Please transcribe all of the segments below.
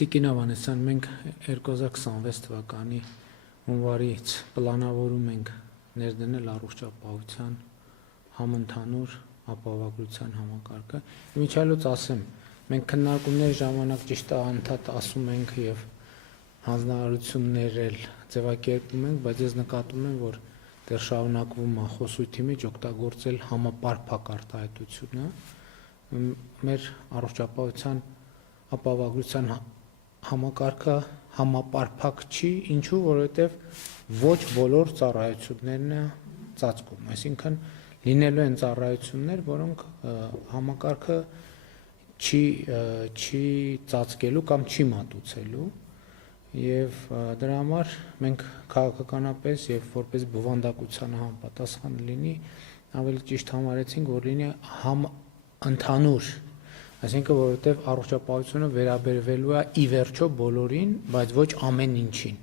Տիկին Ավանեսյան, մենք 2026 թվականի հունվարից պլանավորում ենք ներդնել առողջապահության համընդհանուր ապահովագրության համակարգը։ Իմիջիալոց ասեմ, մենք քննարկումների ժամանակ ճիշտ է անդադ ասում ենք եւ հանձնարարություններ էլ ձևակերպում ենք, բայց ես նկատում եմ, որ դեռ շարունակվում է խոսույթի մեջ օգտագործել համապարփակ արտահայտությունը։ Մեր առողջապահության ապահովագրության համակարգը համապարփակ չի, ինչու, որովհետև ոչ բոլոր ծառայություններն է ծածկում, այսինքն լինելու են ծառայություններ, որոնք համակարգը չի ծածկելու կամ չի մատուցելու, եւ դրա համար մենք քաղաքականապես եւ որպես բովանդակությանը համապատասխան լինի, ավելի ճիշտ համարեցինք, որ լինի ընդհանուր, այսինքն որովհետև առողջապահությունը վերաբերվելու է ի վերջո բոլորին, բայց ոչ ամեն ինչին։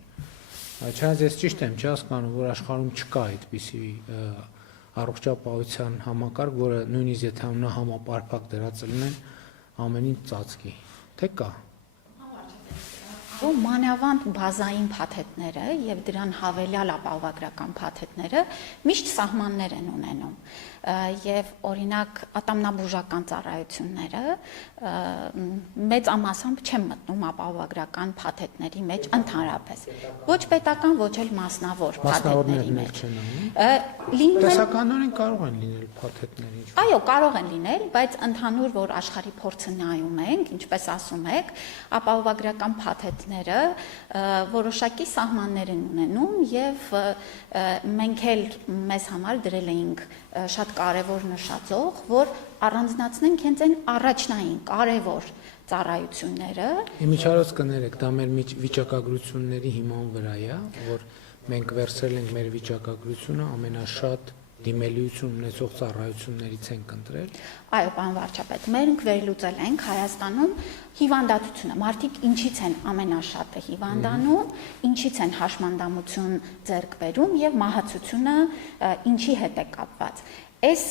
Չնայած ես ճիշտ եմ չհասկանում, որ աշխարհում չկա այդպիսի առողջապահության համակարգ, որը նույնիսկ եթե նա համապարփակ դրածել են ամեն ինչ ծածկի, թե կա։ Մանավանդ բազային փաթեթները եւ դրան հավելյալ ապահովագրական փաթեթները միշտ սահմաններ են ունենում եւ օրինակ ատամնաբուժական ծառայությունները մեծամասամբ չեն մտնում ապահովագրական փաթեթների մեջ ընդհանրապես ոչ պետական ոչ էլ մասնավոր փաթեթների մեջ տեսականորեն կարող են լինել փաթեթներ ինչ այո կարող են լինել բայց ընդհանուր որ աշխարհի փորձը նայում ենք ինչպես ասում եք ապահովագրական փաթեթները որոշակի սահմաններ են ունենում եւ մենք էլ մեզ համար դրել էինք շատ կարևոր նշածող, որ առանձնացնենք հենց այն առաջնային կարևոր ծառայությունները։ Իմիջիալոց կներեք, դա մեր վիճակագրությունների հիման վրա է, որ մենք վերցրել ենք մեր վիճակագրությունը ամենաշատ դիմելիություն ունեցող ծառայություններից ենք ընտրել։ Այո, պարոն վարչապետ, մենք վերլուծել ենք Հայաստանում հիվանդատությունը, մարդիկ ինչից են ամենաշատը հիվանդանում, ինչից են հաշմանդամություն ձեռք բերում եւ մահացությունը ինչի հետ է կապված։ Այս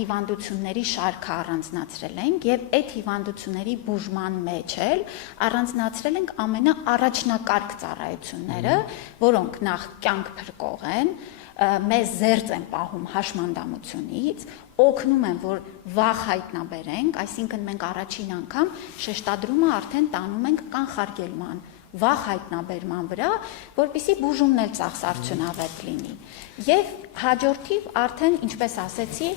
հիվանդությունների շարքը առանձնացրել ենք եւ այդ հիվանդությունների բուժման մեջ էլ առանձնացրել ենք ամենաառաջնակարգ ծառայությունները, որոնք նախ կյանք փրկող են, մեզ զերծ են պահում հաշմանդամությունից, օգնում են, որ վաղ հայտնաբերենք, այսինքն մենք առաջին անգամ շեշտադրումը արդեն տանում ենք կանխարգելման, վաղ հայտնաբերման վրա, որպեսզի բուժումն էլ ծախսարդյունավետ լինի։ Եվ հաջորդիվ արդեն, ինչպես ասեցի,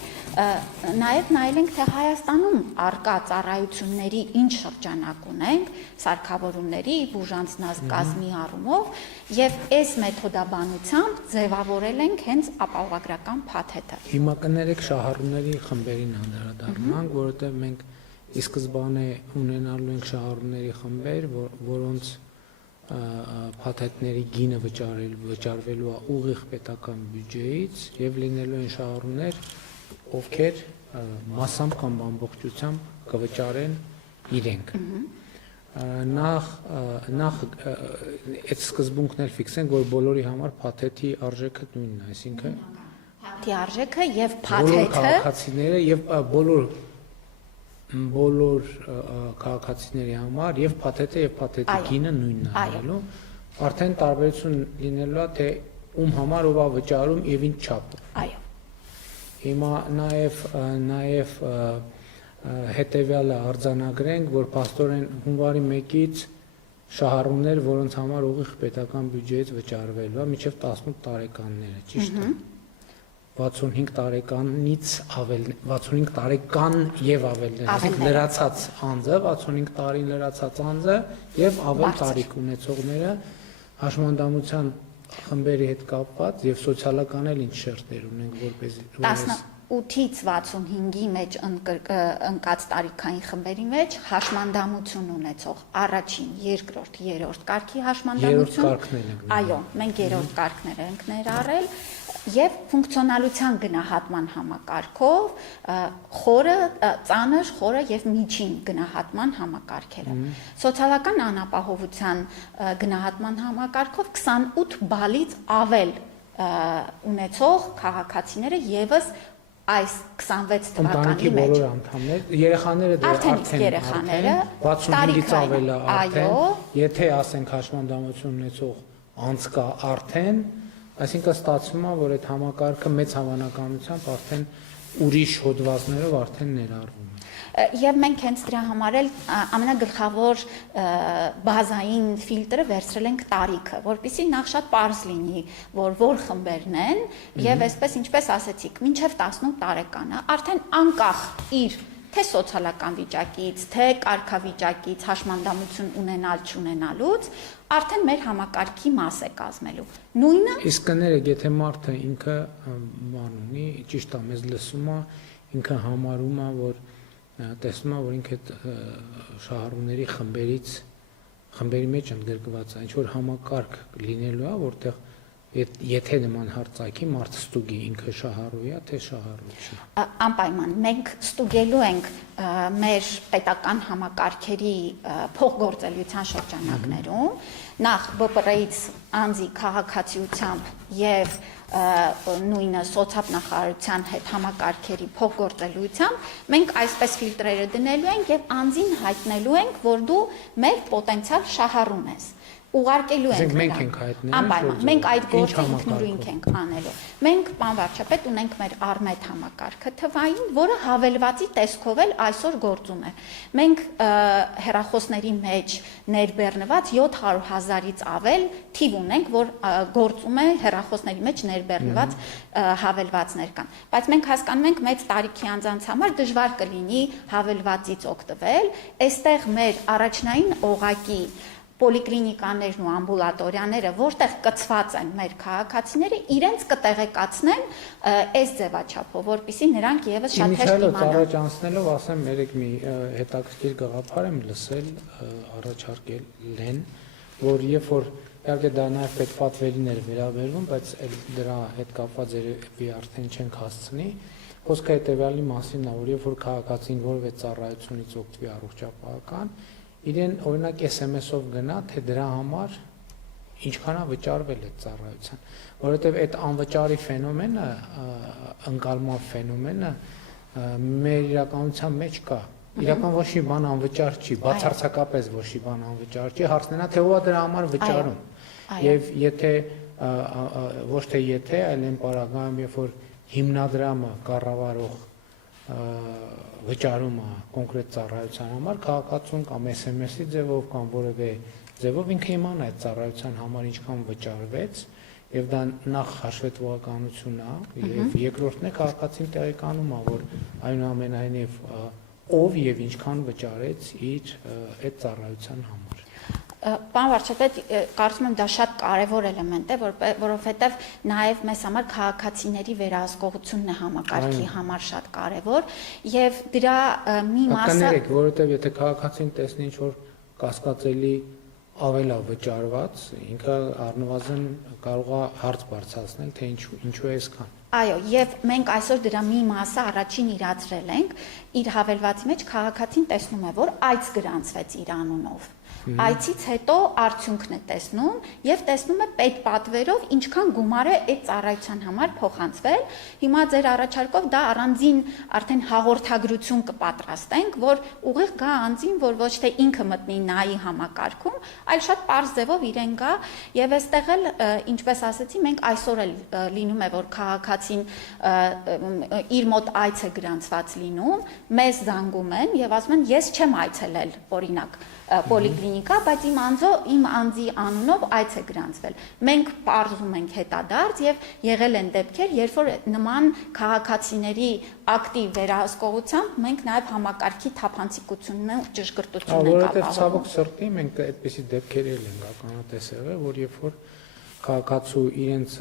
նաև նայել ենք, թե Հայաստանում արկա ծառայությունների ինչ շրջանակ ունենք, սարքավորումների, բուժանձնած կազմի առումով, եւ այս մեթոդաբանությամբ ձևավորել ենք հենց ապահովագրական փաթեթը։ Հիմա կներեք շահառուների խմբերին անդրադառնանք, որովհետեւ մենք ի սկզբանե ունենալու ենք շահառուների խմբեր, որոնց փաթեթների գինը վճարվելու է ուղիղ պետական բյուջեից եւ լինելու են շահառուներ, ովքեր մասամբ կամ ամբողջությամբ կվճարեն իրենք։ Նախ այդ սկզբունքն էլ ֆիքսենք, որ բոլորի համար փաթեթի արժեքը նույնն է, այսինքն փաթեթի արժեքը եւ փաթեթը բոլոր քաղաքացիները եւ բոլոր քաղաքացիների համար եւ փաթեթը եւ փաթեթի գինը նույնն է ալու, արդեն տարբերություն լինելու է թե ում համար ով է վճարում եւ ինչ չափով։ Այո։ Հիմա նաեւ հետեւյալը արձանագրենք, որ փաստորեն հունվարի 1-ից շահառուներ, որոնց համար ուղիղ պետական բյուջեից վճարվելու է մինչեւ 18 տարեկանները, ճիշտ է։ 65 տարեկանից ավել 65 տարեկան եւ ավելներ, այսինքն լրացած անձը, 65 տարին լրացած անձը եւ ավել տարիք ունեցողները հաշմանդամության խմբերի հետ կապված եւ սոցիալական էլ ինչ շերտեր ունենք որպեսզի 18-ից 65-ի մեջ ընկած տարիքային խմբերի մեջ հաշմանդամություն ունեցող առաջին, երկրորդ, երրորդ կարգի հաշմանդամություն։ Այո, մենք երրորդ կարգները ենք ներառել եւ ֆունկցիոնալության գնահատման համակարգով խորը, ծանր, խորը եւ միջին գնահատման համակարգերը։ Սոցիալական անապահովության գնահատման համակարգով 28 բալից ավել ունեցող քաղաքացիները եւս այս 26 թվականի Ընտանիքի մեջ։ բոլոր անդամներ, երեխաները դե Արդեն իսկ երեխաները 65-ից ավել է արդեն, այո, եթե ասենք հաշմանդամություն ունեցող անց կա արդեն, այսինքն ստացվում է, որ այդ համակարգը մեծ հավանականությամբ արդեն ուրիշ հոդվածներով արդեն ներառվում է։ Եվ մենք հենց դրա համար էլ ամենագլխավոր բազային ֆիլտրը վերցրել ենք տարիքը, որպեսզի նախ շատ պարզ լինի, որ խմբերն են, եւ այսպես ինչպես ասեցիք, մինչև 18 տարեկանը արդեն անկախ իր թե սոցիալական վիճակից, թե կարգավիճակից, հաշմանդամություն ունենալ չունենալուց, արդեն մեր համակարգի մաս է կազմելու։ Նույնը Իսկ կներեք, եթե մարդը ինքը բան ունի, ճիշտ է, մեզ լսում է, ինքը համարում է, որ տեսնում է, որ ինքը շահառուների խմբերի մեջ ընդգրկված է, ինչ որ համակարգ լինելու է, որտեղ եթե նման հարցակի մարդ ստուգի ինքը շահառու է, թե շահառու չի։ Անպայման մենք ստուգելու ենք մեր պետական համակարգերի փոխգործելիության շրջանակներում նախ ԲՊՌ-ից անձի քաղաքացիությամբ եւ նույնը սոցիալնախարարության հետ համակարգերի փոխգործելիությամբ մենք այսպես ֆիլտրերը դնելու ենք եւ անձին հայտնելու ենք, որ դու մեր պոտենցիալ շահառուն ես։ Ուղարկելու ենք մենք ենք հայտնել, անպայման մենք այդ ինչ գործը համակարգով։ ինքնուրույն ենք անելու։ Մենք պարոն վարչապետ ունենք մեր Արմետ համակարգը թվային, որը հավելվածի տեսքով էլ այսօր գործում է։ Մենք հեռախոսների մեջ ներբեռնված 700,000-ից ավել թիվ ունենք, որ գործում է հեռախոսների մեջ ներբեռնված հավելվածներ կան։ Բայց մենք հասկանում ենք մեծ տարիքի անձանց համար դժվար կլինի հավելվածից օգտվել, այստեղ մեր առաջնային օղակի պոլիկլինիկաներն ու ամբուլատորիաները, որտեղ կցված են մեր քաղաքացիները, իրենց կտեղեկացնեն այս ձևաչափով, որպեսզի նրանք եւս շատ հեշտ իմանան։ Առաջ անցնելով ասեմ, երեք մի հետաքրքիր գաղափար եմ լսել, առաջարկել են, որ երբ որ իհարկե դա նաև պետպատվերին էր վերաբերվում, բայց դրա հետ կապված երևի արդեն չենք հասցնի, խոսքը հետեւյալի մասին է, որ երբ որ քաղաքացին որևէ ծառայությունից օգտվի առողջապահական, իրեն օրինակ SMS-ով գնա, թե դրա համար ինչքան է վճարվել այդ ծառայության, որովհետև այդ անվճարի ֆենոմենը, ընկալման ֆենոմենը մեր իրականության մեջ կա։ Իրական ոչ մի բան անվճար չի, բացարձակապես ոչ մի բան անվճար չի, հարցնենա թե ով է դրա համար վճարում։ Եվ եթե ոչ թե եթե, այլ այն պարագայում, երբ որ հիմնադրամը կառավարող վճարում է կոնկրետ ծառայության համար, քաղաքացուն կամ SMS-ի ձևով կամ որևէ ձևով ինքը իմանա այդ ծառայության համար ինչքան վճարվեց, եւ դա նախ հաշվետվողականություն է, եւ երկրորդն է քաղաքացին տեղեկանում է, որ այնուամենայնիվ ով եւ ինչքան վճարեց իր այդ ծառայության համար։ Պարոն վարչապետ, կարծում եմ դա շատ կարևոր էլեմենտ է, որովհետև նաև մեզ համար քաղաքացիների վերահսկողությունն է համակարգի համար շատ կարևոր եւ դրա մի մասը կներեք, որովհետև եթե քաղաքացին տեսնի ինչ որ կասկածելի ավելա վճարված, ինքը առնվազն կարող է հարց բարձրացնել, թե ինչու է այսքան։ Այո, եւ մենք այսօր դրա մի մասը առաջին իրացրել ենք, իր հավելվածի մեջ քաղաքացին տեսնում է, որ այց գրանցվեց իր անունով։ Այցից հետո արդյունքն է տեսնում եւ տեսնում է պետպատվերով ինչքան գումար է այդ ծառայության համար փոխանցվել։ Հիմա ձեր առաջարկով դա առանձին արդեն հաղորդագրություն կպատրաստենք, որ ուղիղ գա անձին, որ ոչ թե ինքը մտնի նայի համակարգում, այլ շատ պարզ ձևով իրեն գա եւ այստեղ էլ ինչպես ասեցի, մենք այսօր էլ լինում է, որ քաղաքացին իր մոտ այց է գրանցված լինում, մեզ զանգում են եւ ասում են ես չեմ այցելել, օրինակ պոլիկլինիկա, բայց իմ անձի անունով այց է գրանցվել։ Մենք պարզում ենք հետադարձ եւ եղել են դեպքեր, երբ որ նման քաղաքացիների ակտիվ վերահսկողությամբ մենք նաեւ համակարգի թափանցիկությունն ու ճշգրտությունն ենք ապահովում։ Որովհետեւ ցավոք սրտի մենք այդպիսի դեպքեր ենք ականատես եղել, որ երբ որ քաղաքացու իրենց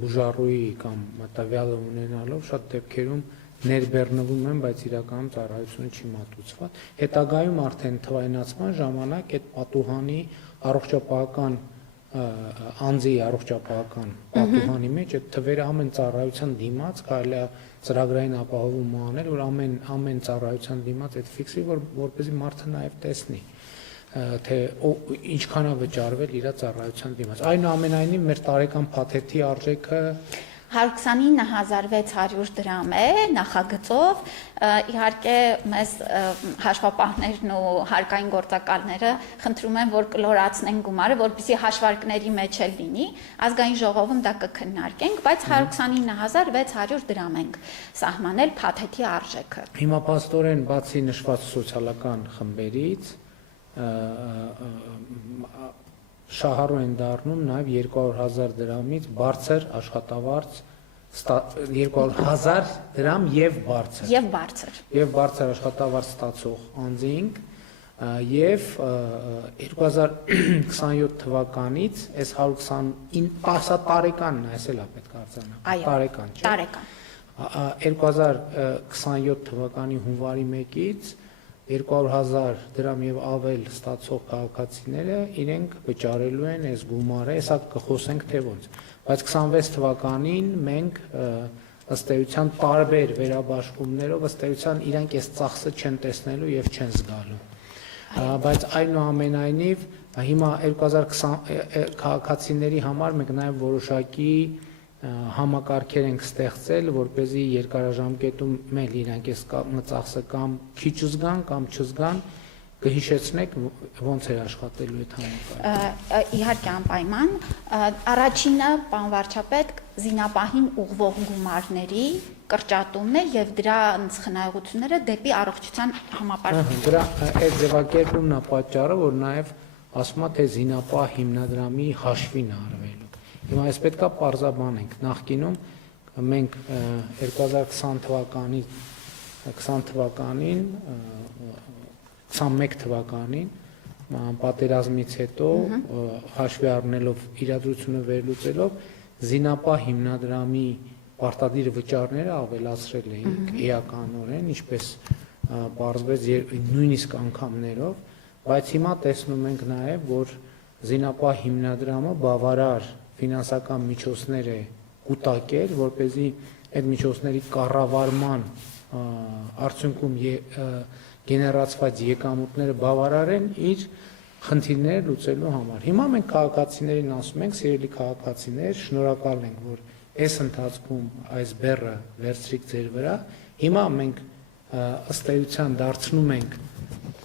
բուժառուի կամ մտավյալը ունենալով շատ դեպքերում ներբեռնվում են, բայց իրականում ծառայությունը չի մատուցված։ Հետագայում արդեն թվայնացման ժամանակ այդ պատուհանի առողջապահական անձի առողջապահական պատուհանի մեջ այդ թվերը ամեն ծառայության դիմաց կարելի է ծրագրային ապահովում անել, որ ամեն ծառայության դիմաց այդ ֆիքսի, որպեսզի մարդը նաև տեսնի թե ինչքան է վճարվել իր ծառայության դիմաց։ Այնուամենայնիվ մեր տարեկան փաթեթի արժեքը 129,600 դրամ է նախագծով, իհարկե մեզ հաշվապահներն ու հարկային գործակալները խնդրում են, որ կլորացնեն գումարը, որպեսզի հաշվարկների մեջ էլ լինի, ազգային ժողովում դա կքննարկենք, բայց 129,600 դրամ ենք սահմանել փաթեթի արժեքը։ Հիմա փաստորեն բացի նշված սոցիալական խմբերից շահառու են դառնում նաև 200,000 դրամից բարձր աշխատավարձ 200,000 դրամ եւ բարձր աշխատավարձ ստացող անձինք եւ 2027 թվականից այս 129 տարեկանն է, այսել է պետք է արձանագրել, տարեկան, չէ։ 2027 թվականի հունվարի 1-ից 200,000 դրամ եւ ավել ստացող քաղաքացիները իրենք վճարելու են այս գումարը, հեսա կխոսենք թե ոնց, բայց 26 թվականին մենք ըստ էության տարբեր վերաբաշխումներով ըստ էության իրենք այս ծախսը չեն տեսնելու եւ չեն զգալու, բայց այնուամենայնիվ հիմա 2020 քաղաքացիների համար մենք նաեւ որոշակի համակարգեր ենք ստեղծել, որպեսզի երկարաժամկետում meil իրանք այս ծախսը կամ քիչ զգան կամ չզգան, կհիշեցնեք ոնց էր աշխատելու այդ համակարգը։ Իհարկե անպայման, առաջինը պարոն վարչապետ զինապահին ուղղվող գումարների կրճատումն է եւ դրանց խնայողությունները դեպի առողջության համապարփակ։ Դրա այդ ձևակերպումն է պատճառը, որ նաեւ ասում է թե զինապահ հիմնադրամի հաշվին արվելու։ Հիմա այս պետքա պարզաբանենք, նախկինում մենք 2020 թվականին 21 թվականին պատերազմից հետո հաշվի առնելով իրադրությունը վերլուծելով զինապահ հիմնադրամի պարտադիր վճարները ավելացրել էինք էականորեն, ինչպես պարզվեց նույնիսկ անգամներով, բայց հիմա տեսնում ենք նաև, որ զինապահ հիմնադրամը բավարար ֆինանսական միջոցներ է կուտակել, որպեսզի այդ միջոցների կառավարման արդյունքում գեներացված եկամուտները բավարարեն իր խնդիրները լուծելու համար։ Հիմա մենք քաղաքացիներին ասում ենք, սիրելի քաղաքացիներ, շնորհակալ ենք, որ այս ընթացքում այս բեռը վերցրիք ձեր վրա։ Հիմա մենք ըստ էության դարձնում ենք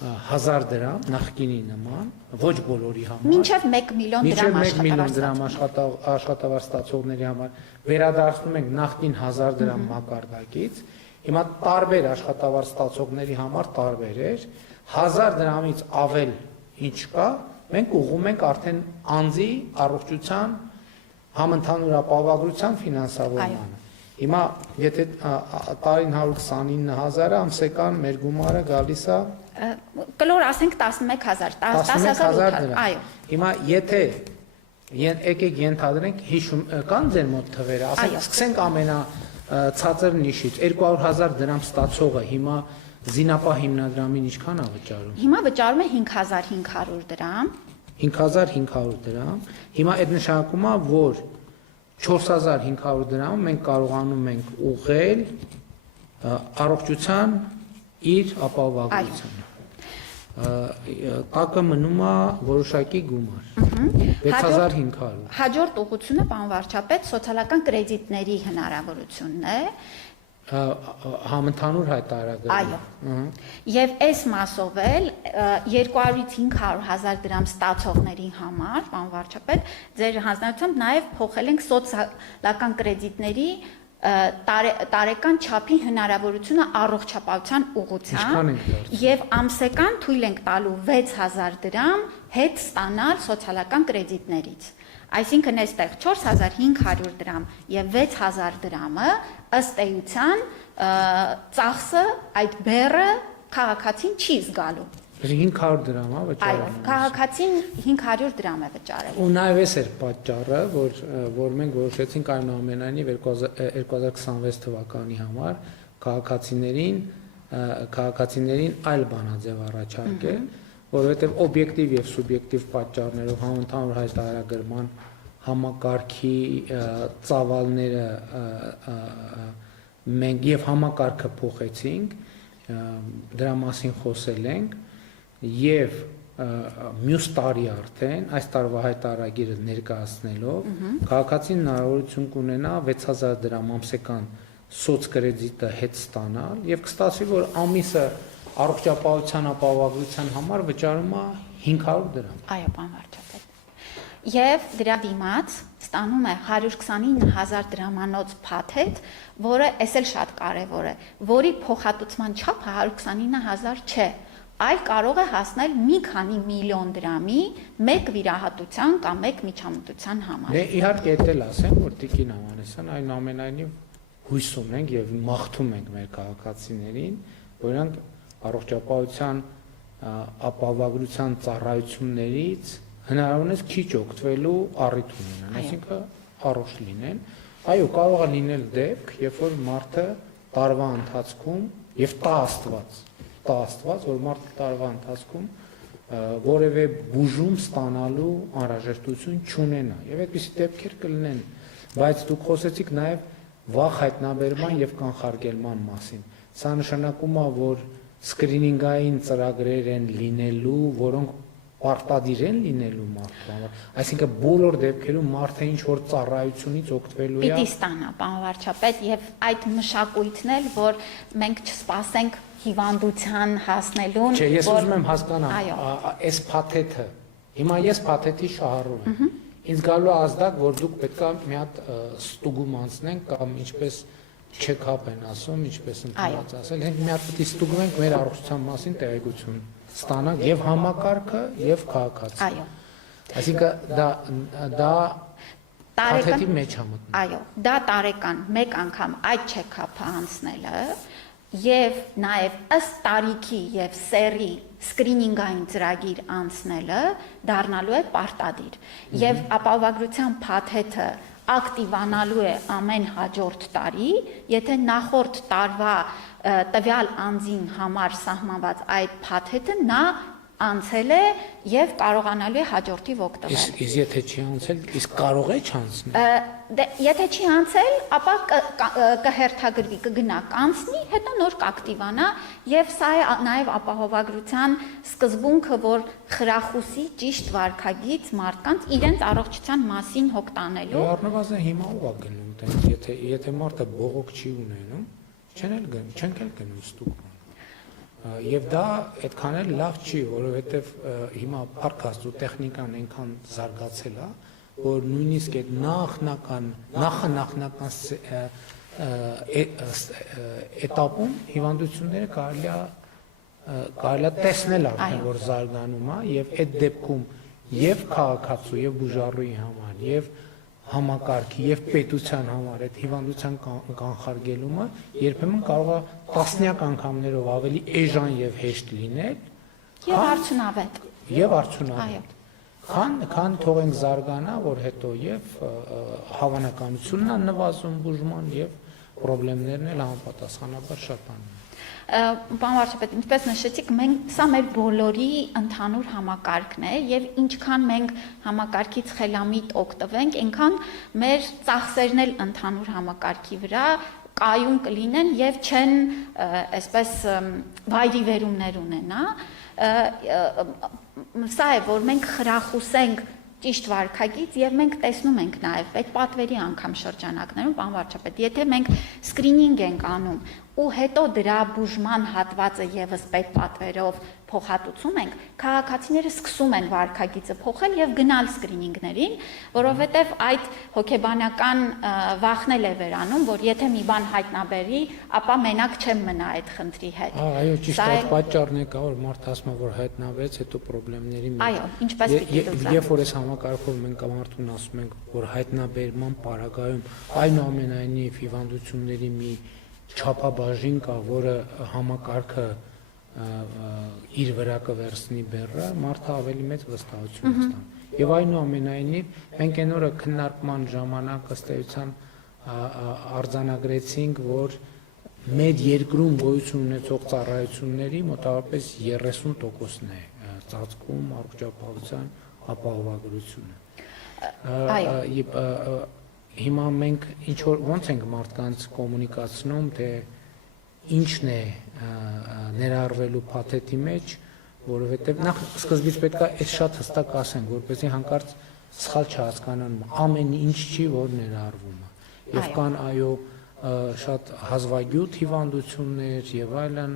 1000 դրամ նախկինի նման, ոչ բոլորի համար։ Մինչև 1 միլիոն դրամ աշխատավարձ ստացողների համար վերադարձնում ենք նախկին 1000 դրամ մակարդակից։ Հիմա տարբեր աշխատավարձ ստացողների համար տարբեր էր։ 1000 դրամից ավել ինչ կա, մենք ուղղում ենք արդեն անձի առողջության համընդհանուր ապահովագրության ֆինանսավորմանը։ Հիմա եթե տարին 129,000-ը ամսական մեր գումարը գալիս է կլոր ասենք 11,000, 10,800, այո։ Հիմա եթե եկեք ենթադրենք հիշում կան ձեր մոտ թվերը, ասենք սկսենք ամենացածր նիշից 200,000 դրամ ստացողը հիմա զինապահ հիմնադրամին ինչքան է վճարում։ Հիմա վճարում է 5,500 դրամ։ 5,500 դրամ։ Հիմա այդ նշանակում է, որ 4,500 դրամ մենք կարողանում ենք ուղղել առողջության իր ապահովագրությանը։ Տակը մնում է որոշակի գումար 6500։ Հաջորդ ուղղությունը պարոն վարչապետ սոցիալական կրեդիտների հնարավորությունն է համընդհանուր հայտարարագրել։ Այո։ Եվ այս մասով էլ 200-ից 500,000 դրամ ստացողների համար, պարոն վարչապետ, ձեր հանձնարարությամբ նաև փոխել ենք սոցիալական կրեդիտների տարեկան չափի հնարավորությունը առողջապահության ուղղությամբ եւ ամսական թույլ ենք տալու 6,000 դրամ հետ ստանալ սոցիալական կրեդիտներից։ Այսինքն այստեղ 4,500 դրամ եւ 6,000 դրամը ըստ էության ծախսը այդ բեռը քաղաքացին չի զգալու։ 500 դրամ է վճարում։ Այո, քաղաքացին 500 դրամ է վճարել։ Ու նաև էս էր պատճառը, որ մենք որոշեցինք այնուամենայնիվ 2026 թվականի համար քաղաքացիներին այլ բանաձև առաջարկել, որովհետև օբյեկտիվ եւ սուբյեկտիվ պատճառներով համընդհանուր հայտարարագրման համակարգի ծավալները մենք եւ համակարգը փոխեցինք, դրա մասին խոսել ենք եւ մյուս տարի արդեն այս տարվա հայտարարագիրը ներկայացնելով քաղաքացին հնարավորություն կունենա 6000 դրամ ամսական սոցկրեդիտը հետ ստանալ եւ կստացվի, որ ամիսը առողջապահության ապահովագրության համար վճարում է 500 դրամ։ Այո, պարոն վարչապետ։ Եվ դրա դիմաց ստանում է 129,000 դրամանոց փաթեթ, որը էս էլ շատ կարևոր է, որի փոխհատուցման չափը 129,000 չէ, այլ կարող է հասնել մի քանի միլիոն դրամի մեկ վիրահատության կամ մեկ միջամտության համար։ Դե իհարկե դա էլ ասեմ, որ Տիկին Ամանեսյան այնուամենայնիվ հույս ունենք եւ մաղթում ենք մեր քաղաքացիներին, որ նրանք առողջապահության ապահովագրության ծառայություններից հնարավորինս քիչ օգտվելու առիթ ունենան, այսինքն առողջ լինեն։ Այո, կարող է լինել դեպք, երբ որ մարդը տարվա ընթացքում եւ տա Աստված, որ մարդը տարվա ընթացքում որևէ բուժում ստանալու անհրաժեշտություն չունենա։ Եվ այդպիսի դեպքեր կլինեն, բայց դուք խոսեցիք նաեւ վաղ հայտնաբերման եւ կանխարգելման մասին։ Սա նշանակում է, որ սկրինինգային ծրագրեր են լինելու, որոնք պարտադիր են լինելու մարդու համար, այսինքն բոլոր դեպքերում մարդը ինչ որ ծառայությունից օգտվելու է։ Պիտի ստանա, պարոն վարչապետ, եւ այդ մշակույթն էլ, որ մենք չսպասենք հիվանդության հասնելուն, Չէ, ես ուզում եմ հասկանալ, այս փաթեթը, հիմա ես փաթեթի շահառու եմ։ Ինձ գալու է ազդակ, որ դուք պետքա մի հատ ստուգում անցնենք կամ ինչպես չեքափ են ասում, ինչպես ընդհանրած ասել, հենց մի հատ պիտի ստուգվենք մեր առողջության մասին տեղեկություն ստանանք եւ համակարգը եւ քաղաքացին։ Այո։ Այսինքն դա փաթեթի մեջ է մտնում։ Այո, դա տարեկան մեկ անգամ այդ չեքափը անցնելը եւ նաեւ ըստ տարիքի եւ սերի սկրինինգային ծրագիր անցնելը դառնալու է պարտադիր եւ ապահովագրության փաթեթը ակտիվանալու է ամեն հաջորդ տարի, եթե նախորդ տարվա տվյալ անձին համար սահմանված այդ փաթեթը նա անցել է եւ կարողանալու է հաջորդիվ օգտվել։ Իսկ եթե չի անցել, իսկ կարող է չանցնել։ Եթե չի անցել, ապա կհերթագրվի, կգնա, կանցնի, հետո նոր կակտիվանա եւ սա է նաեւ ապահովագրության սկզբունքը, որ խրախուսի ճիշտ վարքագիծ մարդկանց իրենց առողջության մասին հոգ տանելու։ Առնվազն հիմա ով է գնում, տենց եթե մարդը բողոք չի ունենում, չենք էլ գնում ստուգման։ Եվ դա այդքան էլ լավ չի, որովհետև հիմա փառքաստու տեխնիկան այնքան զարգացել է, որ նույնիսկ այդ նախնական էտապում հիվանդությունները կարելի է տեսնել արդեն, որ զարգանում է, եւ այդ դեպքում եւ քաղաքացու եւ բուժառուի համար եւ համակարգի եւ պետության համար այդ հիվանդության կանխարգելումը երբեմն կարող է տասնյակ անգամներով ավելի էժան եւ հեշտ լինել եւ արդյունավետ։ Քան թողենք զարգանա, որ հետո եւ հավանականությունն է նվազում բուժման եւ խնդիրներն էլ համապատասխանաբար շատանում։ Պարոն վարչապետ, ինչպես նշեցիք, սա մեր բոլորի ընդհանուր համակարգն է եւ ինչքան մենք համակարգից խելամիտ օգտվենք, այնքան մեր ծախսերն էլ ընդհանուր համակարգի վրա կայուն կլինեն եւ չեն այսպես վայրիվերումներ ունենա։ Սա է, որ մենք խրախուսենք ճիշտ վարքագիծ եւ մենք տեսնում ենք նաեւ այդ պատվերի անգամ շրջանակներում, պարոն վարչապետ, եթե մենք սկրինինգ ենք անում ու հետո դրա բուժման հատվածը եւս պետպատվերով փոխհատուցում ենք, քաղաքացիները սկսում են վարքագիծը փոխել եւ գնալ սկրինինգներին, որովհետեւ այդ հոգեբանական վախն էլ է վերանում, որ եթե մի բան հայտնաբերի, ապա մենակ չեմ մնա այդ խնդրի հետ։ Այո, ճիշտ է, այդ պատճառն է կա, որ մարդ ասում է, որ հայտնաբերեց, հետո խնդիրների մեջ։ Այո, ինչպես պիտի լուծել։ Երբ որ այս համակարգով մենք մարդուն ասում ենք, որ հայտնաբերման պարագայում այնուամենայնիվ հիվանդությունների մի չափաբաժին կա, որը համակարգը իր վրա կվերցնի բեռը, մարդը ավելի մեծ վստահություն ստանա։ Եվ այնուամենայնիվ մենք այն օրը քննարկման ժամանակ ըստ էության արձանագրեցինք, որ մեր երկրում գոյություն ունեցող ծառայությունների մոտավորապես 30%-ն է ծածկում առողջապահության ապահովագրությունը։ Հիմա մենք ինչ որ ոնց ենք մարդկանց կոմունիկացնում, թե ինչն է ներառվելու փաթեթի մեջ, որովհետև նախ սկզբից պետք է այդ շատ հստակ ասենք, որպեսզի հանկարծ սխալ չհասկանան, ամեն ինչ չի, որ ներառվում է։ Եվ կան այո շատ հազվագյուտ հիվանդություններ եւ այլն,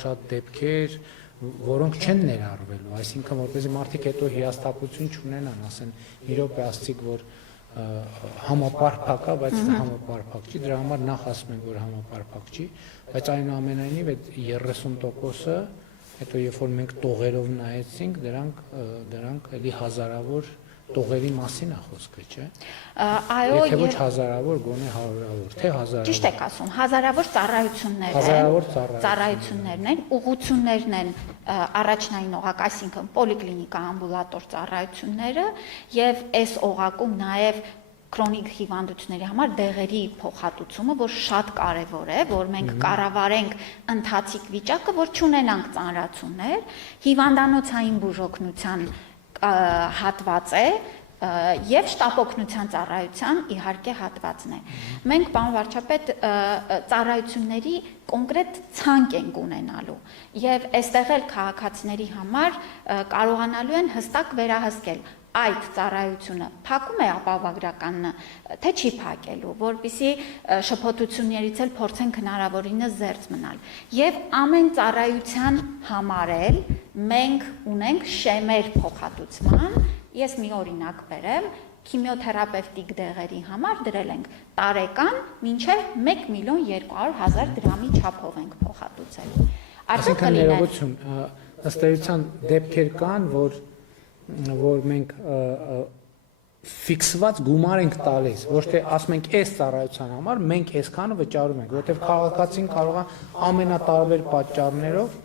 շատ դեպքեր, որոնք չեն ներառվելու, այսինքն որպեսզի մարդիկ հետո հիասթափություն չունենան, ասեն՝ մի րոպե ասցիք, որ համապարփակ է, բայց համապարփակ չի, դրա համար նախ ասում են, որ համապարփակ չի, բայց այնուամենայնիվ այդ 30%-ը, հետո երբ որ մենք տողերով նայեցինք, դրանք էլի հազարավոր տողերի մասին է խոսքը, չէ՞։ Այո, եթե ոչ հազարավոր, գոնե հարյուրավոր, թե հազարավոր։ Ճիշտ եք ասում, հազարավոր ծառայություններ են։ Հազարավոր ծառայություններն են, ուղղություններն են առաջնային օղակ, այսինքն պոլիկլինիկա, ամբուլատոր ծառայությունները եւ այս օղակում նաեւ քրոնիկ հիվանդությունների համար դեղերի փոխհատուցումը, որ շատ կարևոր է, որ մենք կառավարենք ընթացիկ վիճակը, որ չունենանք ծանրացումներ, հիվանդանոցային բուժօգնության հատված է եւ շտապօգնության ծառայության իհարկե հատվածն է։ Մենք պարոն վարչապետ ծառայությունների կոնկրետ ցանկ ենք ունենալու եւ այստեղ էլ քաղաքացիների համար կարողանալու են հստակ վերահսկել այդ ծառայությունը փակում է ապահովագրական, թե չի փակելու, որպեսզի շփոթություններից էլ փորձենք հնարավորինս զերծ մնալ։ Եվ ամեն ծառայության համար էլ մենք ունենք շեմեր փոխհատուցման, ես մի օրինակ բերեմ, քիմիոթերապևտիկ դեղերի համար դրել ենք տարեկան մինչև 1.200.000 դրամի չափով ենք փոխհատուցել։ Արդյոք ներողություն, ըստ էության դեպքեր կան, որ մենք ֆիքսված գումար ենք տալիս, ոչ թե ասում ենք այս ծառայության համար մենք այսքանը վճարում ենք, որովհետև քաղաքացին կարող է ամենատարբեր պատճառներով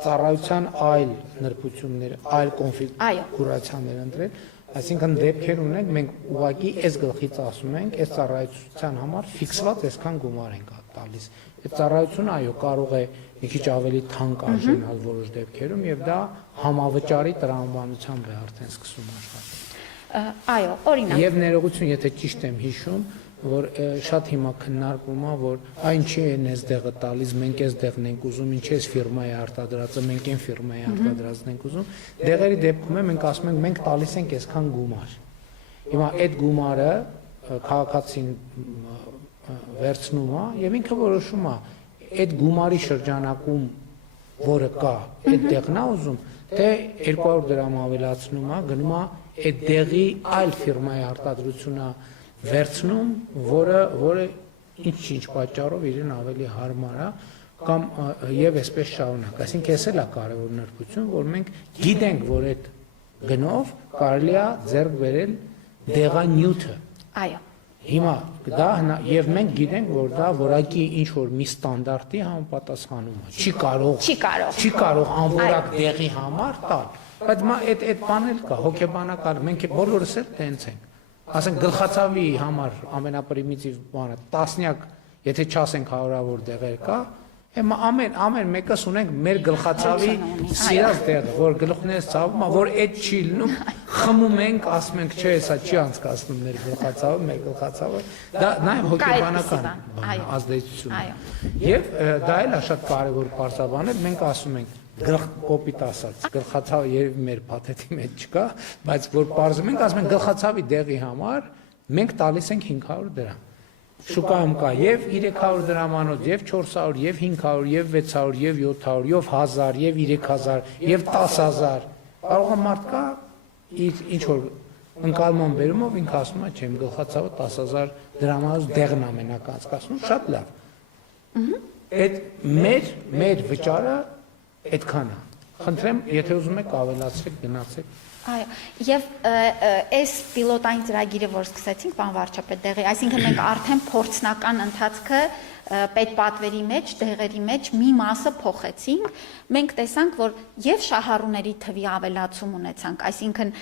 ծառայության այլ նրբություններ, այլ կոնֆիգուրացիաներ ընտրել, այսինքն դեպքեր ունենք, մենք ուղղակի այս գլխից ասում ենք, այս ծառայության համար ֆիքսված այսքան գումար ենք տալիս։ Այդ ծառայությունը այո կարող է մի քիչ ավելի թանկ արժանալ որոշ դեպքերում եւ դա համավճարի տրամաբանությամբ է արդեն սկսում աշխատել։ Այո, օրինակ։ Եվ ներողություն, եթե ճիշտ եմ հիշում, որ շատ հիմա քննարկվում է, որ այն չի են այս դեղը տալիս, մենք այս դեղն ենք ուզում, ինչ էս ֆիրմայի արտադրածը, մենք այն ֆիրմայի արտադրածն ենք ուզում։ Դեղերի դեպքում է մենք ասում ենք, մենք տալիս ենք այսքան գումար։ Հիմա այդ գումարը քաղաքացին վերցնում է եւ ինքը որոշում է այդ գումարի շրջանակում, որը կա, այդ դեղն է ուզում, թե 200 դրամ ավելացնում է, գնում է այդ դեղի այլ ֆիրմայի արտադրությունը վերցնում, որը ինչ պատճառով իրեն ավելի հարմար է կամ եւ այսպես շարունակ։ Այսինքն էս էլ է կարևոր նրբություն, որ մենք գիտենք, որ այդ գնով կարելի է ձեռք բերել դեղանյութը։ Այո։ Հիմա դա եւ մենք գիտենք, որ դա որակի ինչ որ մի ստանդարտի համապատասխանում է։ Չի կարող անորակ դեղի համար տալ։ Բայց այդ բանն էլ կա, հոգեբանական, մենք բոլորս էլ տենց ենք։ Ասենք գլխացավի համար ամենապրիմիտիվ բանը տասնյակ, եթե չասենք հարյուրավոր դեղեր կա, հիմա ամեն մեկս ունենք մեր գլխացավի սիրած դեղը, որ գլուխներս ցավում է, որ այդ չի լինում, խմում ենք, ասում ենք, չէ, սա չի անցկացնում մեր գլխացավը, դա նաև հոգեբանական ազդեցություն է։ Եվ դա էլ է շատ կարևոր պարզաբան է, մենք ասում ենք կոպիտ ասած, գլխացավը երևի մեր փաթեթի մեջ չկա, բայց որ պարզում ենք, ասում ենք գլխացավի դեղի համար մենք տալիս ենք 500 դրամ։ Շուկայում կա եւ 300 դրամանոց, եւ 400, եւ 500, եւ 600, եւ 700, եւ 1000, եւ 3000, եւ 10000։ Կարող է մարդ կա ինչ որ ընկալման բերումով ինքը ասում է, չէ, իմ գլխացավը 10000 դրամանոց դեղն ամենակ անցկացնում, շատ լավ։ Այդ մեր վճարը այդքան է։ Խնդրեմ, եթե ուզում եք ավելացրեք, գնացեք։ Այո, եւ այս պիլոտային ծրագիրը, որ սկսեցինք, պարոն վարչապետ, դեղի, այսինքն մենք արդեն փորձնական ընթացքը պետպատվերի մեջ, դեղերի մեջ մի մասը փոխեցինք, մենք տեսանք, որ եւ շահառուների թվի ավելացում ունեցանք, այսինքն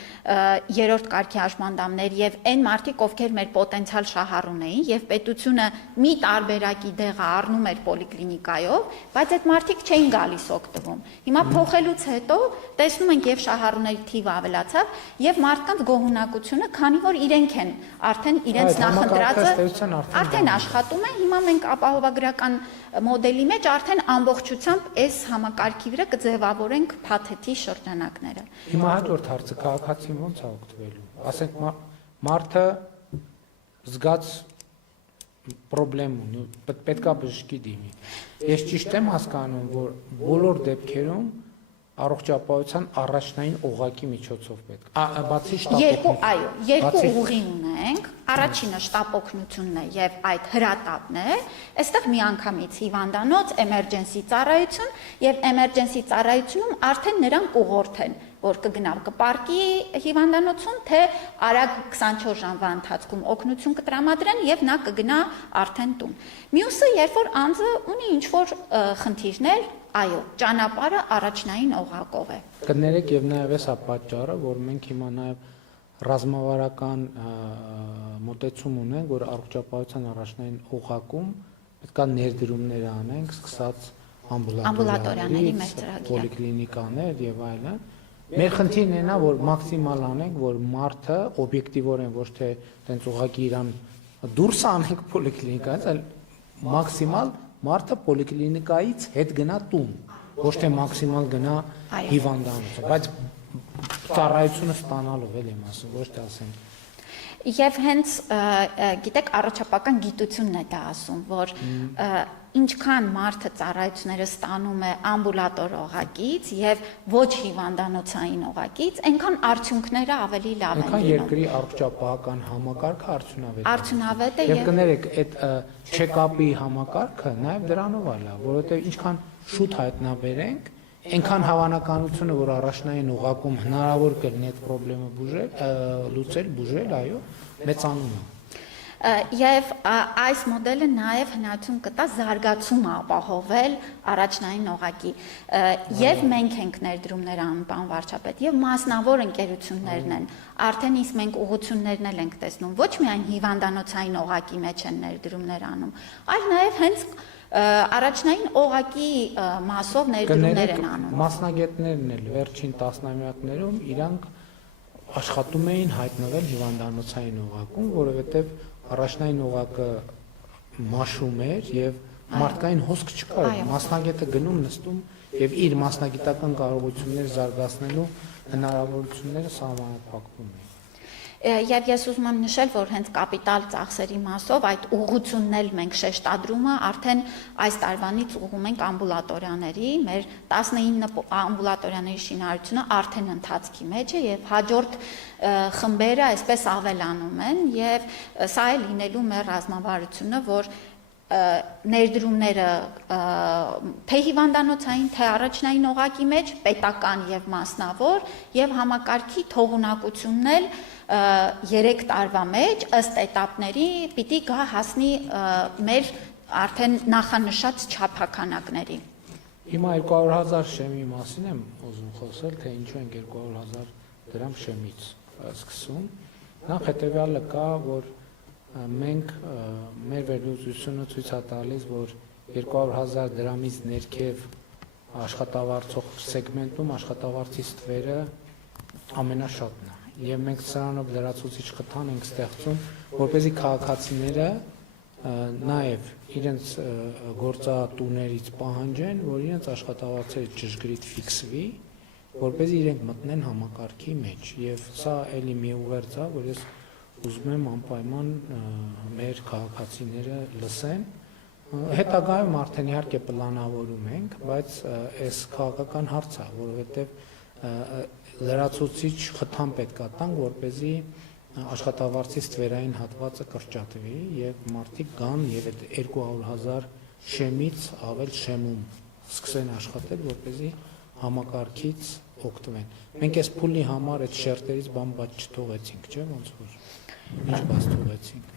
երրորդ կարգի հաշմանդամներ եւ այն մարդիկ, ովքեր մեր պոտենցիալ շահառուն էին եւ պետությունը մի տարբերակի դեղը առնում էր պոլիկլինիկայով, բայց այդ մարդիկ չէին գալիս օգտվում։ Հիմա փոխելուց հետո տեսնում ենք եւ շահառուների թիվը ավելացավ եւ մարդկանց գոհունակությունը, քանի որ իրենք են արդեն իրենց նախընտրածը արդեն աշխատում է, հիմա մենք ապահովագրական մոդելի մեջ արդեն ամբողջությամբ այս համակարգի վրա կձևավորենք փաթեթի շրջանակները։ Հիմա հաջորդ հարցը քաղաքացին ո՞նց է օգտվելու։ Ասենք մարդը զգաց պրոբլեմ ունի, պետքա բժշկի դիմի։ Ես ճիշտ եմ հասկանում, որ բոլոր դեպքերում առողջապահության առաջնային օղակի միջոցով պետք։ Բացի շտապօգնություն։ Երկու ուղի ունենք։ Առաջինը շտապօգնությունն է եւ այդ հրատապն է։ Այստեղ միանգամից հիվանդանոց, էմերջենսի ծառայություն եւ էմերջենսի ծառայությունում արդեն նրանք ուղղորդեն, որ կգնա կպարկի հիվանդանոցում, թե արագ 24 ժամվա ընթացքում օգնություն կտրամադրեն եւ նա կգնա արդեն տուն։ Մյուսը, երբ որ անձը ունի ինչ-որ խնդիրներ, այո, ճանապարհը առաջնային օղակով է։ Կներեք եւ նաեւ էսա պատճառը, որ մենք հիմա նաեւ ռազմավարական մոտեցում ունենք, որ առողջապահության առաջնային օղակում պետքա ներդրումներ անենք, սկսած ամբուլատորիաների մեր ծրագիրը, պոլիկլինիկաներ եւ այլն։ Մեր խնդիրն է նա, որ մաքսիմալ անենք, որ մարդը օբյեկտիվորեն ոչ թե տենց ուղղակի իրան դուրս անենք պոլիկլինիկայից, այլ մաքսիմալ մարդը պոլիկլինիկայից հետ գնա տուն, ոչ թե մաքսիմալ գնա հիվանդանոց, բայց ծառայությունը ստանալով էլ եմ ասում, ոչ թե ասենք։ Եվ հենց գիտեք առողջապահական գիտությունն է դա ասում, որ ինչքան մարդը ծառայությունները ստանում է ամբուլատոր օղակից եւ ոչ հիվանդանոցային օղակից, այնքան արդյունքները ավելի լավ են լինում։ Այնքան երկրի առողջապահական համակարգը արդյունավետ է եւ կներեք այդ չեկապի համակարգը նաեւ դրանով է լավ, որովհետեւ ինչքան շուտ հայտնաբերենք, այնքան հավանականությունը, որ առաջնային օղակում հնարավոր կլինի այդ խնդրը բուժել, այո, մեծանում է։ Եվ այս մոդելը նաև հնարություն կտա զարգացումը ապահովել առաջնային օղակի։ Եվ մենք ենք ներդրումներ անում, պարոն վարչապետ, եւ մասնավոր ընկերություններն են։ Արդեն իսկ մենք ուղղություններն էլ ենք տեսնում, ոչ միայն հիվանդանոցային օղակի մեջ են ներդրումներ անում, այլ նաև հենց առաջնային օղակի մասով ներդրումներ են անում։ Մասնագետներն էլ վերջին տասնամյակներում իրանք աշխատում էին հայտնվել հիվանդանոցային օղակում, որովհետև առաջնային օղակը մաշում էր եւ մարդկային հոսք չկար, մասնագետը գնում նստում եւ իր մասնագիտական կարողությունները զարգացնելու հնարավորությունները սահմանափակվում էին։ Եվ ես ուզում եմ նշել, որ հենց կապիտալ ծախսերի մասով այդ ուղղությունն էլ մենք շեշտադրումը արդեն այս տարվանից ուղղում ենք ամբուլատորիաների, մեր 19 ամբուլատորիաների շինարարությունը արդեն ընթացքի մեջ է եւ հաջորդ խմբերը այսպես ավելանում են եւ սա է լինելու մեր ռազմավարությունը, որ ներդրումները թե հիվանդանոցային, թե առաջնային օղակի մեջ պետական եւ մասնավոր եւ համակարգի թողունակությունն էլ 3 տարվա մեջ ըստ էտապների պիտի գա հասնի մեր արդեն նախանշած չափականակների։ Հիմա 200,000 շեմի մասին եմ ուզում խոսել, թե ինչու են 200,000 դրամ շեմից սկսում։ Նախ հետեւյալը կա, որ մենք մեր վերլուծությունը ցույց է տալիս, որ 200,000 դրամից ներքև աշխատավարձող սեգմենտում աշխատավարձի ստվերը ամենաշատն է։ Եվ մենք սրանով լրացուցիչ խթան ենք ստեղծում, որպեսզի քաղաքացիները նաև իրենց գործատուներից պահանջեն, որ իրենց աշխատավարձերը ճշգրիտ ֆիքսվի, որպեսզի իրենք մտնեն համակարգի մեջ։ Եվ սա էլի մի ուղերձ է, որ ես ուզում եմ անպայման մեր քաղաքացիները լսեն։ Հետագայում արդեն իհարկե պլանավորում ենք, բայց այս քաղաքական հարց է, որովհետև լրացուցիչ խթան պետք է տանք, որպեսզի աշխատավարձի ստվերային հատվածը կրճատվի եւ մարդիկ գան եւ այդ 200,000 շեմից ավել շեմում սկսեն աշխատել, որպեսզի համակարգից օգտվեն։ Մենք այս փուլի համար այդ շերտերից բան բաց չթողեցինք, չէ՞, ոնց որ ինչ բաց թողեցինք։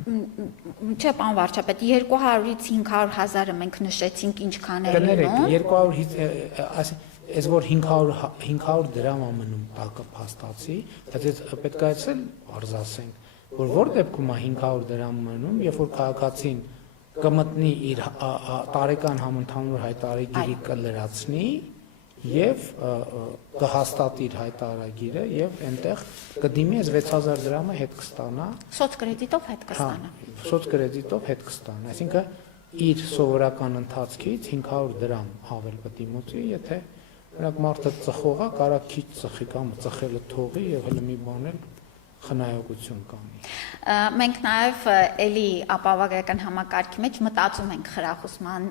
Չէ, պարոն վարչապետ, 200-ից 500,000-ը մենք նշեցինք ինչքան է լինում։ Կներեք, 200, այս որ 500 դրամ է մնում տակը փաստացի, բայց այս պետք է այցել արձասենք, որ որ դեպքում է 500 դրամ մնում, երբ որ քաղաքացին կմտնի իր տարեկան համընդհանուր հայտարարագիրը կլրացնի եւ կհաստատի իր հայտարարագիրը եւ այնտեղ կդիմի այս 6000 դրամը հետ կստանա սոցկրեդիտով հետ կստանա։ Սոցկրեդիտով հետ կստանա, այսինքն իր սովորական ընթացքից 500 դրամ ավել պետք է մուծի, եթե օրինակ մարդը ծխող է, կարա քիչ ծխի կամ ծխելը թողի եւ հələ մի բան էլ խնայողություն կանի։ Մենք նաև էլի ապավարական համակարգի մեջ մտածում ենք խրախուսման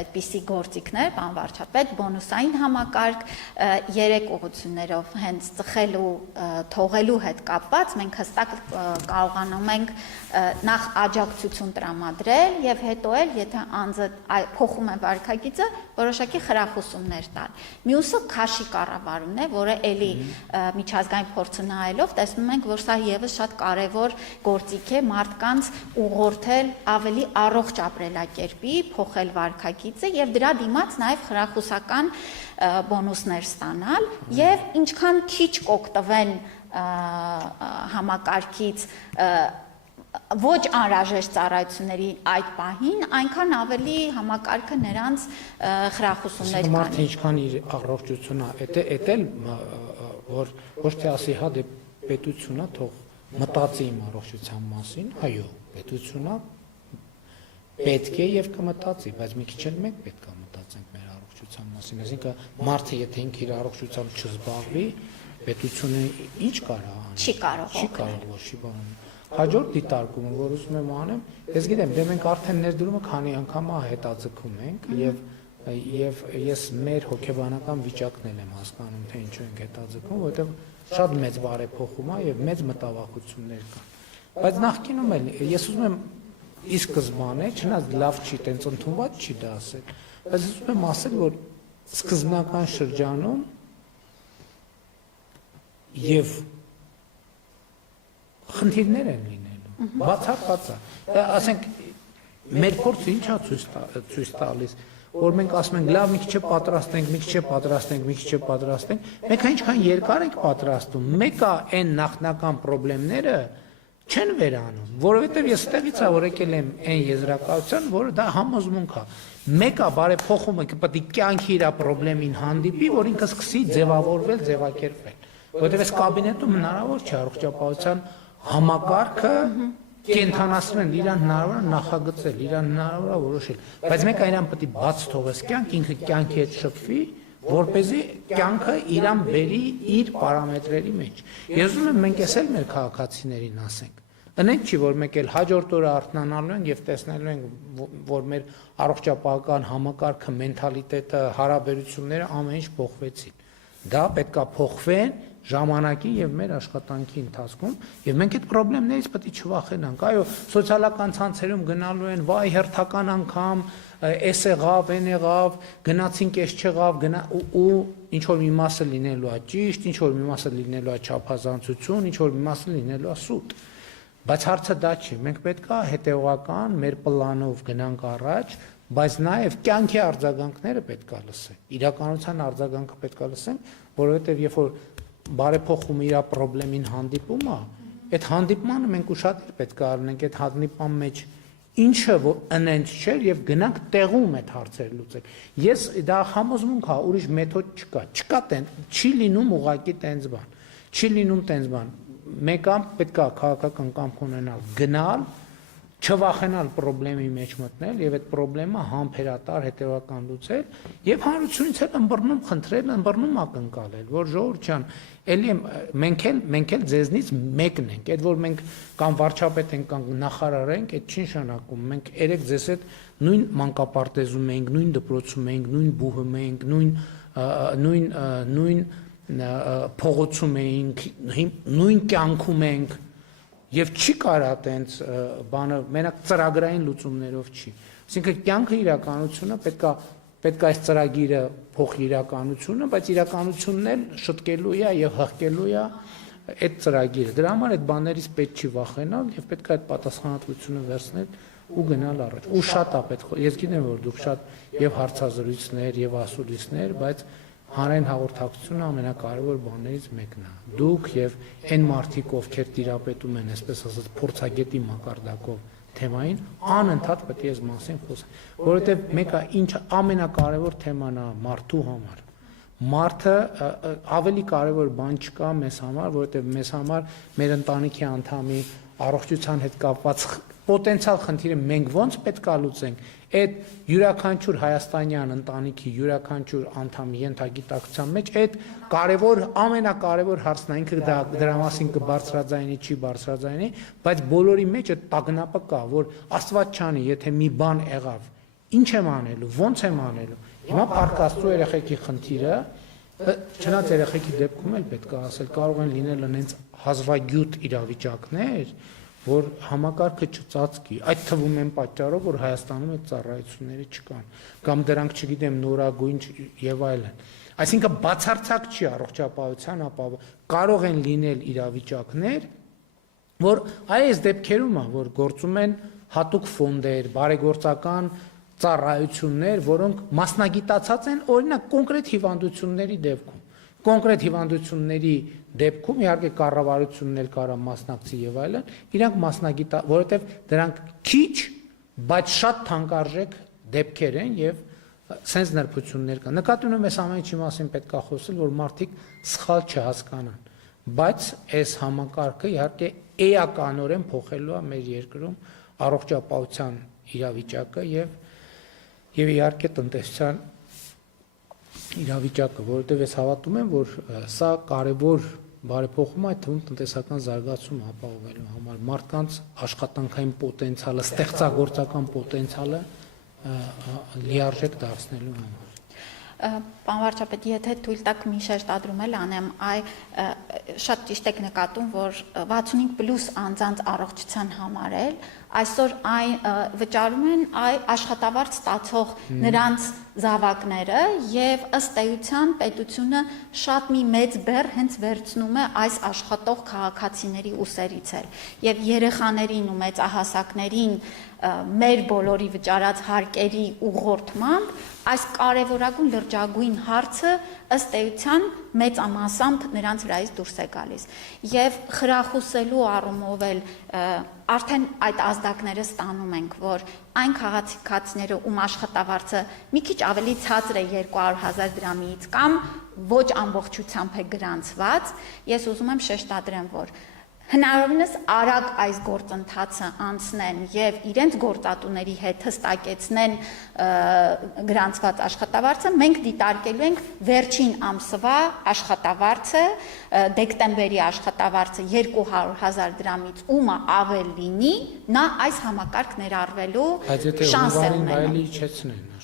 այդպիսի գործիքներ, պարոն վարչապետ, բոնուսային համակարգ 3 ուղղություններով հենց ծխելու, թողելու հետ կապված մենք հստակ կարողանում ենք նախ աջակցություն տրամադրել եւ հետո էլ եթե անձը փոխում է վարքագիծը, որոշակի խրախուսումներ տալ։ Մյուսը քաշի կառավարումն է, որը էլի միջազգային փորձը նայելով տեսնում ենք, որ սա եւս շատ կարեւոր գործիք է մարդկանց ուղղորդել ավելի առողջ ապրելակերպի, փոխել վարքագիծը եւ դրա դիմաց նաեւ խրախուսական բոնուսներ ստանալ եւ ինչքան քիչ կօգտվեն համակարգից ոչ անհրաժեշտ ծառայությունների այդ պահին, այնքան ավելի համակարգը նրանց խրախուսումներ կանի։ Մարդը ինչքան իր առողջությունն է, էտել որ ոչ թե ասի հա դե պետությունն է, թող մտածի իմ առողջության մասին, այո, պետությունն պետք է եւ կմտածի, բայց մի քիչ էլ մենք պետք է մտածենք մեր առողջության մասին, այսինքն մարդը եթե ինքը իր առողջությամբ չզբաղվի, պետությունը ինչ կարա անի։ Չի կարող ոչ մի բան։ Հաջորդ դիտարկումը, որ ուզում եմ անեմ, ես գիտեմ, դե մենք արդեն ներդրումը քանի անգամ հետաձգում ենք եւ ես մեր հոգեբանական վիճակն եմ հասկանում, թե ինչու ենք հետաձգում, որովհետեւ շատ մեծ բարեփոխում է եւ մեծ մտավախություններ կան։ Բայց նախկինում էլ ես ուզում եմ ի սկզբանե, չնայած լավ չի, տենց ընդունված չի դա ասել, բայց ուզում եմ ասել, որ սկզբնական շրջանում եւ խնդիրներ են լինելու, բացառված է, ասենք, մեր փորձը ինչ է ցույց տալիս, որ մենք ասում ենք, լավ, մի քիչ պատրաստենք, մենք այնքան երկար ենք պատրաստում, մեկը այն նախնական խնդիրները չեն վերանում, որովհետև ես ստեղից է որ եկել եմ այն եզրակացության, որը դա համոզմունք է, մեկը բարեփոխումը պետք է կյանքի իր խնդրին հանդիպի, որ ինքը սկսի ձևավորվել, ձևակերպվել, որովհետև այս կաբինետում հնարավոր չէ առողջապահության համակարգը կենթանացնել, իրան հնարավոր է նախագծել, իրան հնարավոր է որոշել, բայց մեկ այնան պետք է բաց թողես կյանք, ինքը կյանքի հետ շփվի, որպեսզի կյանքը իրան բերի իր պարամետրերի մեջ։ Ես ուզում եմ մենք էս էլ մեր քաղաքացիներին ասենք։ Ընենք չի, որ մենք էլ հաջորդ օրը արթնանալու ենք եւ տեսնելու ենք, որ մեր առողջապահական համակարգը, մենթալիտետը, հարաբերությունները ամեն ինչ փոխվեցին։ Դա պետք է փոխվեն ժամանակի եւ մեր աշխատանքի ընթացքում եւ մենք այդ խնդիրներից պետք է չվախենանք։ Այո, սոցիալական ցանցերում գնալու են, վայ հերթական անգամ, էս եղավ, այն եղավ, գնացինք, էս չեղավ, ու ինչ որ մի մասը լինելու է ճիշտ, ինչ որ մի մասը լինելու է չափազանցություն, ինչ որ մի մասը լինելու է սուտ։ Բայց հարցը դա չի, մենք պետք է հետեւական մեր պլանով գնանք առաջ, բայց նաեւ կյանքի արձագանքները պետք է լսենք։ Իրականության արձագանքը պետք է լսենք, որովհետեւ երբ որ բարեփոխումը իր խնդրին հանդիպում է, այդ հանդիպմանը մենք ուշադիր պետք է առնենք այդ հանդիպման մեջ ինչը որ ընենց չէր եւ գնանք տեղում այդ հարցերը լուծել։ Ես դա համոզմունք է, ուրիշ մեթոդ չկա, չի լինում ուղակի տենց բան, չի լինում տենց բան։ Մեկ ամ պետք է քաղաքական կամք ունենալ, գնալ, չվախենալ խնդրի մեջ մտնել եւ այդ խնդրը համբերատար հետեւական լուծել եւ հանրությունից էլ ըմբռնում խնդրել, ըմբռնում ակնկալել, որ ժողովուրդ ջան, էլի մենք էլ ձեզնից մեկն ենք, այդ որ մենք կամ վարչապետ ենք կամ նախարար ենք, այդ չի նշանակում, մենք երեք ձեզ հետ նույն մանկապարտեզում ենք, նույն դպրոցում ենք, նույն բուհում ենք, նույն փողոցում ենք, նույն կյանքում ենք եւ չի կարա տենց բանը մենակ ծրագրային լուծումներով չի։ Այսինքն կյանքը իրականությունը պետք է այս ծրագիրը փոխի իրականությունը, բայց իրականությունն էլ շտկելու է եւ հղկելու է այդ ծրագիրը։ Դրա համար այդ բաներից պետք չի վախենալ եւ պետք է այդ պատասխանատվությունը վերցնել ու գնալ առաջ։ Ու շատ է պետք։ Ես գիտեմ որ դուք շատ եւ հարցազրույցներ եւ ասուլիսներ, բայց հանրային հաղորդակցությունը ամենակարևոր բաներից մեկն է։ Դուք եւ այն մարդիկ, ովքեր տիրապետում են, այսպես ասած, փորձագետի մակարդակով թեմային, անընդհատ պետք է այս մասին խոսեն, որովհետեւ մեկը ինչ ամենակարևոր թեման է մարդու համար։ Մարդը ավելի կարևոր բան չկա մեզ համար, որովհետեւ մեզ համար մեր ընտանիքի անդամի առողջության հետ կապված պոտենցիալ խնդիրը մենք ոնց պետք է լուծենք, այդ յուրաքանչյուր հայաստանյան ընտանիքի յուրաքանչյուր անդամի ենթագիտակցության մեջ այդ կարևոր ամենակարևոր հարցն է, ինքը դրա մասին կբարձրաձայնի, չի բարձրաձայնի, բայց բոլորի մեջ այդ տագնապը կա, որ Աստված չանի, եթե մի բան եղավ, ինչ եմ անելու, ոնց եմ անելու։ Հիմա Փառք Աստծո երեխեքի խնդիրը, չնայած երեխեքի դեպքում էլ պետք է ասել, կարող են լինել այնց հազվագյուտ իրավիճակներ, որ համակարգը չծածկի, այդ թվում են պատճառով, որ Հայաստանում այդ ծառայությունները չկան, կամ դրանք, չգիտեմ, նորագույն եւ այլն։ Այսինքն բացարձակ չի առողջապահության ապահով, կարող են լինել իրավիճակներ, որ այս դեպքերում է, որ գործում են հատուկ ֆոնդեր, բարեգործական ծառայություններ, որոնք մասնագիտացած են օրինակ կոնկրետ հիվանդությունների դեպքում։ Կոնկրետ հիվանդությունների դեպքում իհարկե կառավարությունն էլ կարա մասնակցի եւ այլն, իրանք որովհետեւ դրանք քիչ, բայց շատ թանկարժեք դեպքեր են եւ sense նրբություններ կան։ Նկատի ունեմ այս ամեն ինչի մասին պետք է խոսել, որ մարդիկ սխալ չհասկանան, բայց այս համակարգը իհարկե էականորեն փոխելու է մեր երկրում առողջապահության իրավիճակը եւ իհարկե տնտեսության իրավիճակը, որովհետև ես հավատում եմ, որ սա կարևոր բարեփոխում է, այդ թվում տնտեսական զարգացումը ապահովելու համար, մարդկանց աշխատանքային պոտենցիալը, ստեղծագործական պոտենցիալը լիարժեք դարձնելու համար։ Պարոն վարչապետ, եթե թույլ տաք մի շեշտադրում անեմ, շատ ճիշտ եք նկատում, որ 65+ անձանց առողջության համար էլ այսօր վճարում են աշխատավարձ ստացող նրանց զավակները եւ ըստ էության պետությունը շատ մի մեծ բեռ հենց վերցնում է այս աշխատող քաղաքացիների ուսերից էլ եւ երեխաներին ու մեծահասակներին մեր բոլորի վճարած հարկերի ուղղորդմամբ այս կարևորագույն լրջագույն հարցը ըստ էության մեծամասամբ նրանց վրայից դուրս է գալիս եւ խրախուսելու առումով էլ արդեն այդ ազդակները ստանում ենք, որ այն քաղաքացիները, ում աշխատավարձը մի քիչ ավելի ցածր է 200,000 դրամից կամ ոչ ամբողջությամբ է գրանցված, ես ուզում եմ շեշտադրեմ, որ հնարավորինս արագ այս գործընթացը անցնեն եւ իրենց գործատուների հետ հստակեցնեն գրանցված աշխատավարձը, մենք դիտարկելու ենք վերջին ամսվա աշխատավարձը, դեկտեմբերի աշխատավարձը 200,000 դրամից ումը ավել լինի, նա այս համակարգ ներառվելու շանս է ունենա։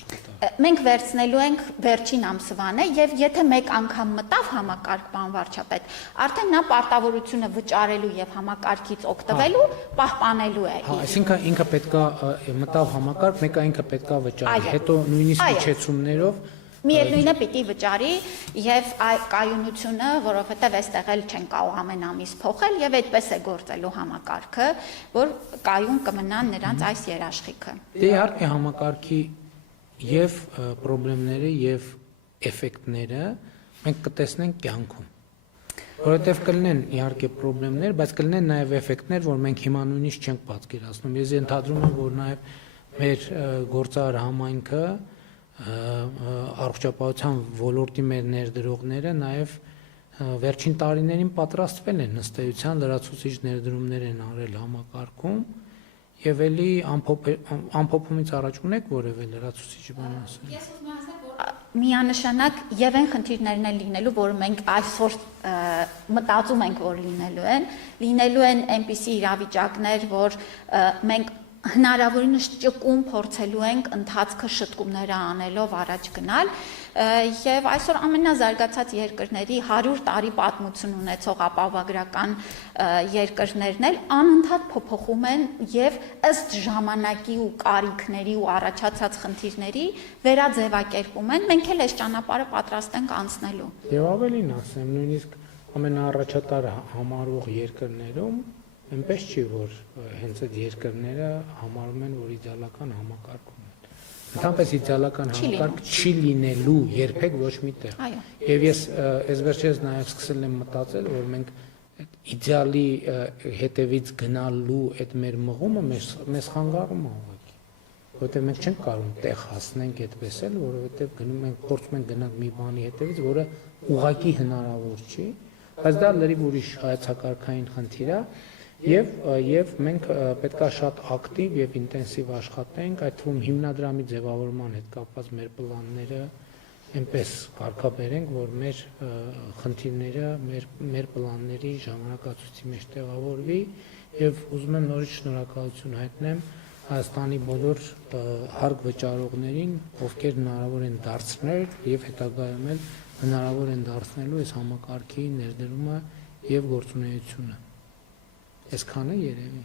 Մենք վերցնելու ենք վերջին ամսվան է եւ եթե մեկ անգամ մտավ համակարգ, պարոն վարչապետ, արդեն նա պարտավորությունը վճարելու եւ համակարգից օգտվելու պահպանելու է։ Այսինքն ինքը պետքա մտավ համակարգ, մեկը ինքը պետքա վճարի, հետո նույնիսկ իջեցումներով միևնույնը պիտի վճարի եւ կայունությունը, որովհետեւ այստեղ էլ չեն կարող ամեն ամիս փոխել եւ այդպես է գործելու համակարգը, որ կայուն կմնան նրանց այս երաշխիքը։ Դե իհարկե համակարգի եւ խնդիրները եւ էֆեկտները մենք կտեսնենք կյանքում, որովհետեւ կլինեն իհարկե խնդիրներ, բայց կլինեն նաեւ էֆեկտներ, որ մենք հիմա նույնիսկ չենք պատկերացնում։ Ես ենթադրում եմ, որ նաեւ մեր գործարար համայնքը առողջապահության ոլորտի մեր ներդրողները նաեւ վերջին տարիներին պատրաստվել են ըստ էության լրացուցիչ ներդրումներ են արել համակարգում եւ էլի ամփոփումից առաջ ունեք որևէ լրացուցիչ բան ասել։ Ես ուզում եմ ասել, որ միանշանակ եւ այն խնդիրներն են լինելու, որ մենք այսօր մտածում ենք, որ լինելու են այնպիսի իրավիճակներ, որ մենք հնարավորինս ճկուն փորձելու ենք ընթացքը շտկումները անելով առաջ գնալ եւ այսօր ամենազարգացած երկրների 100 տարի պատմություն ունեցող ապահովագրական երկրներն էլ անընդհատ փոփոխում են եւ ըստ ժամանակի ու կարիքների ու առաջացած խնդիրների վերաձևակերպում են, մենք էլ այս ճանապարհը պատրաստ ենք անցնելու։ Եվ ավելին ասեմ, նույնիսկ ամենաառաջատար համարվող երկրներում այնպես չի, որ հենց այդ երկրները համարում են, որ իդեալական համակարգ ունեն։ Ընդհանրապես իդեալական համակարգ չի լինելու երբեք ոչ մի տեղ։ Եվ ես այս վերջերս նաև սկսել եմ մտածել, որ մենք այդ իդեալի հետևից գնալու այդ մեր մղումը մեզ խանգարում է ուղղակի։ Որովհետև մենք չենք կարող տեղ հասնենք այդպես էլ, որովհետև գնում ենք փորձում ենք գնալ մի բանի հետևից, որը ուղղակի հնարավոր չի, բայց դա լրիվ ուրիշ հայեցակարգային խնդիր է։ Եվ մենք պետք է շատ ակտիվ եւ ինտենսիվ աշխատենք, այդ թվում հիմնադրամի ձևավորման հետ կապված մեր պլանները այնպես կարգաբերենք, որ մեր խնդիրները մեր պլանների ժամանակացույցի մեջ տեղավորվի եւ ուզում եմ նորից շնորհակալություն հայտնեմ Հայաստանի բոլոր հարկ վճարողներին, ովքեր հնարավոր են դարձնել եւ հետագայում էլ հնարավոր են դարձնելու այս համակարգի ներդրումը եւ գործունեությունը։ Այսքանը երևի։